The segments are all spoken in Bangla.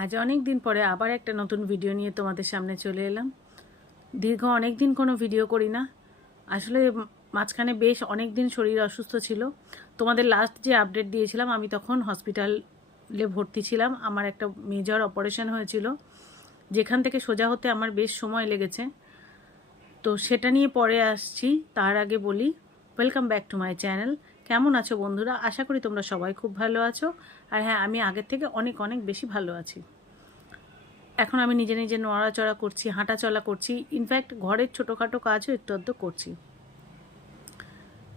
আজ অনেক দিন পরে আবার একটা নতুন ভিডিও নিয়ে তোমাদের সামনে চলে এলাম। দীর্ঘ অনেক দিন কোনো ভিডিও করি না আসলে মাঝখানে বেশ অনেক দিন শরীর অসুস্থ ছিল। তোমাদের লাস্ট যে আপডেট দিয়েছিলাম, আমি তখন হসপিটালে ভর্তি ছিলাম। আমার একটা মেজর অপারেশন হয়েছিল। যেখান থেকে সোজা হতে আমার বেশ সময় লেগেছে। তো সেটা নিয়ে পরে আসছি। তার আগে বলি welcome back to my channel কেমন আছো বন্ধুরা? আশা করি তোমরা সবাই খুব ভালো আছো। আর হ্যাঁ আমি আগের থেকে অনেক অনেক বেশি ভালো আছি। এখন আমি নিজে নিজে নড়াচড়া করছি হাঁটা চলা করছি ইনফ্যাক্ট ঘরের ছোটোখাটো কাজও একটু আধটু করছি।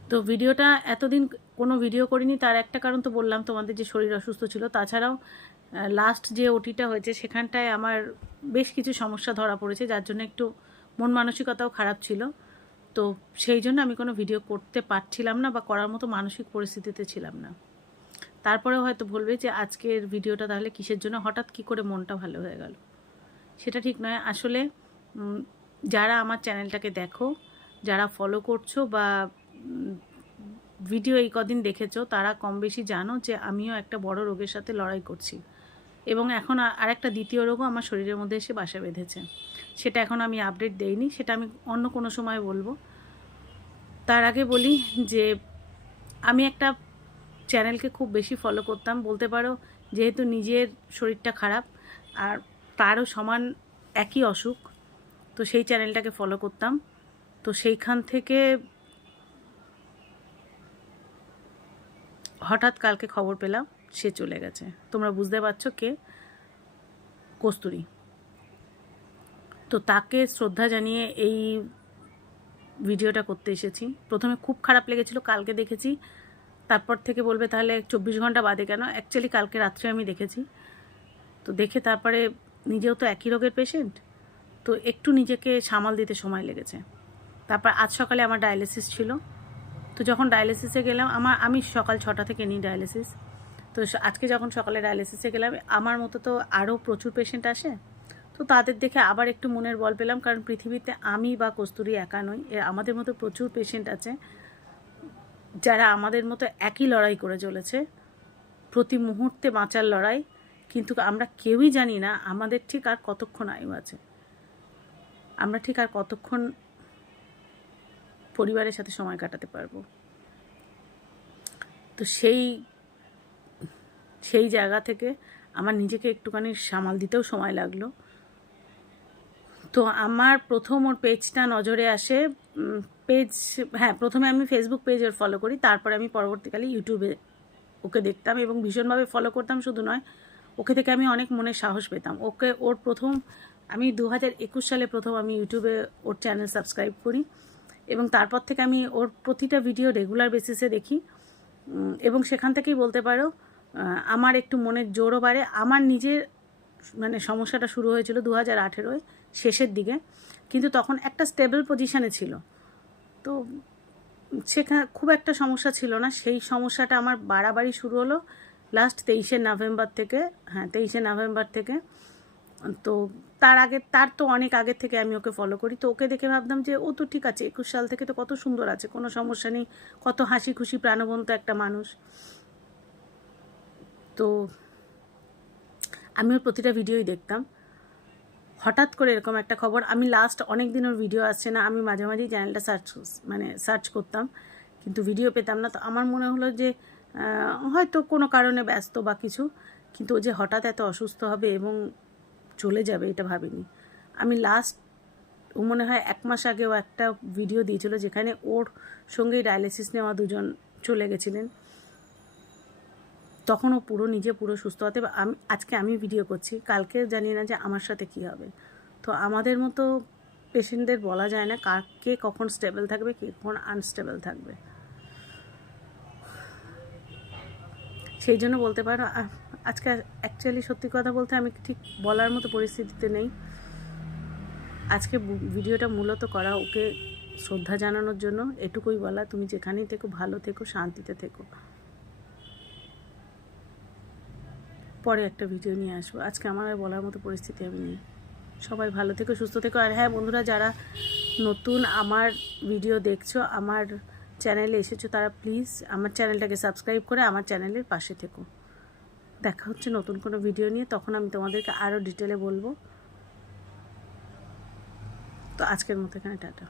তো ভিডিওটা এতদিন কোনো ভিডিও করিনি, তার একটা কারণ তো বললাম, তোমাদের যে শরীর অসুস্থ ছিল। তাছাড়াও লাস্ট যে ওটিটা হয়েছে, সেখানটায় আমার বেশ কিছু সমস্যা ধরা পড়েছে, যার জন্য একটু মন মানসিকতাও খারাপ ছিল। তো সেই জন্য আমি কোনো ভিডিও করতে পারছিলাম না বা করার মতো মানসিক পরিস্থিতিতে ছিলাম না। তারপরেও হয়তো বলবে যে আজকের ভিডিওটা তাহলে কিসের জন্য? হঠাৎ কি করে মনটা ভালো হয়ে গেল? সেটা ঠিক নয়। আসলে যারা আমার চ্যানেলটাকে দেখো, যারা ফলো করছ বা ভিডিও এই কদিন দেখেছ, তারা কম বেশি জানো যে আমিও একটা বড় রোগের সাথে লড়াই করছি। এবং এখন আ- আরেকটা দ্বিতীয় রোগও আমার শরীরের মধ্যে এসে বাসা বেঁধেছে। সেটা এখন আমি আপডেট দেইনি, সেটা আমি অন্য কোনো সময় বলব। তার আগে বলি যে, আমি একটা চ্যানেলকে খুব বেশি ফলো করতাম। বলতে পারো, যেহেতু নিজের শরীরটা খারাপ, আর তারও সমান একই অসুখ, তো সেই চ্যানেলটাকে ফলো করতাম। তো সেইখান থেকে হঠাৎ কালকে খবর পেলাম, সে চলে গেছে। তোমরা বুঝতে পারছ কে? কস্তুরী। তো তাকে শ্রদ্ধা জানিয়ে এই ভিডিওটা করতে এসেছি। প্রথমে খুব খারাপ লেগেছিল, কালকে দেখেছি। তারপর থেকে বলবে তাহলে চব্বিশ ঘণ্টা বাদে কেন? অ্যাকচুয়ালি কালকে রাত্রে আমি দেখেছি। তো দেখে তারপরে নিজেও তো একই রোগের পেশেন্ট তো একটু নিজেকে সামাল দিতে সময় লেগেছে। তারপর আজ সকালে আমার ডায়ালিসিস ছিল। তো যখন ডায়ালিসিসে গেলাম, আমার, আমি সকাল ছটা থেকে নিই ডায়ালিসিস তো আজকে যখন সকালে ডায়ালিসিসে গেলাম, আমার মতো তো আরও প্রচুর পেশেন্ট আসে। তো তাদের দেখে আবার একটু মনের বল পেলাম, কারণ পৃথিবীতে আমি বা কস্তুরি একা নই আমাদের মতো প্রচুর পেশেন্ট আছে যারা আমাদের মতো একই লড়াই করে চলেছে। প্রতি মুহূর্তে বাঁচার লড়াই, কিন্তু আমরা কেউই জানি না আমাদের ঠিক আর কতক্ষণ আয়ু আছে। আমরা ঠিক আর কতক্ষণ পরিবারের সাথে সময় কাটাতে পারব। তো সেই সেই জায়গা থেকে আমার নিজেকে একটুখানি সামাল দিতেও সময় লাগল। তো আমার প্রথম ওর পেজটা নজরে আসে পেজ হ্যাঁ প্রথমে আমি ফেসবুক পেজ ওর ফলো করি, তারপরে আমি পরবর্তীকালে ইউটিউবে ওকে দেখতাম এবং ভীষণভাবে ফলো করতাম, শুধু নয়, ওকে থেকে আমি অনেক মনে সাহস পেতাম। ওকে, ওর প্রথম, আমি দু হাজার একুশ সালে প্রথম আমি ইউটিউবে ওর চ্যানেল সাবস্ক্রাইব করি এবং তারপর থেকে আমি ওর প্রতিটা ভিডিও রেগুলার বেসিসে দেখি এবং সেখান থেকেই বলতে পারো আমার একটু মনের জোরও বাড়ে। আমার নিজের মানে সমস্যাটা শুরু হয়েছিল দু হাজার আঠেরোয়। শেষের দিকে, কিন্তু তখন একটা স্টেবল পজিশানে ছিল। তো সেখানে খুব একটা সমস্যা ছিল না। সেই সমস্যাটা আমার বাড়াবাড়ি শুরু হলো লাস্ট তেইশে নভেম্বর থেকে হ্যাঁ তেইশে নভেম্বর থেকে। তো তার আগে, তার তো অনেক আগের থেকে আমি ওকে ফলো করি। তো ওকে দেখে ভাবতাম যে, ও তো ঠিক আছে, একুশ সাল থেকে তো কত সুন্দর আছে, কোনো সমস্যা নেই, কত হাসি খুশি, প্রাণবন্ত একটা মানুষ। তো আমি ওর প্রতিটা ভিডিওই দেখতাম। হঠাৎ করে এরকম একটা খবর, আমি লাস্ট অনেক দিনের ভিডিও আসছে না, আমি মাঝে মাঝেই চ্যানেলটা সার্চ মানে সার্চ করতাম, কিন্তু ভিডিও পেতাম না। তো আমার মনে হলো যে হয়তো কোনো কারণে ব্যস্ত বা কিছু, কিন্তু ও যে হঠাৎ এত অসুস্থ হবে এবং চলে যাবে এটা ভাবিনি। আমি লাস্ট ও মনে হয় এক মাস আগেও একটা ভিডিও দিয়েছিল, যেখানে ওর সঙ্গেই ডায়ালিসিস নেওয়া দুজন চলে গেছিলেন। তখন ও পুরো নিজে পুরো সুস্থ হতে আমি, আজকে আমি ভিডিও করছি, কালকে জানি না যে আমার সাথে কি হবে। তো আমাদের মতো পেশেন্টদের বলা যায় না কার, কে কখন স্টেবল থাকবে, কে কখন আনস্টেবল থাকবে। সেই জন্য বলতে পারো আজকে অ্যাকচুয়ালি সত্যি কথা বলতে আমি ঠিক বলার মতো পরিস্থিতিতে নেই। আজকে ভিডিওটা মূলত করা ওকে শ্রদ্ধা জানানোর জন্য, এটুকুই বলা, তুমি যেখানেই থেকো, ভালো থেকো, শান্তিতে থেকো। পরে একটা ভিডিও নিয়ে আসব। আজকে আমার আর বলার মতো পরিস্থিতি আমি নেই। সবাই ভালো থেকো, সুস্থ থেকো। আর হ্যাঁ বন্ধুরা, যারা নতুন আমার ভিডিও দেখছ, আমার চ্যানেলে এসেছ, তারা প্লিজ আমার চ্যানেলটাকে সাবস্ক্রাইব করে আমার চ্যানেলের পাশে থেকো। দেখা হচ্ছে নতুন কোনো ভিডিও নিয়ে। তখন আমি তোমাদেরকে আরও ডিটেলে বলব। তো আজকের মতো এখানে, টাটা।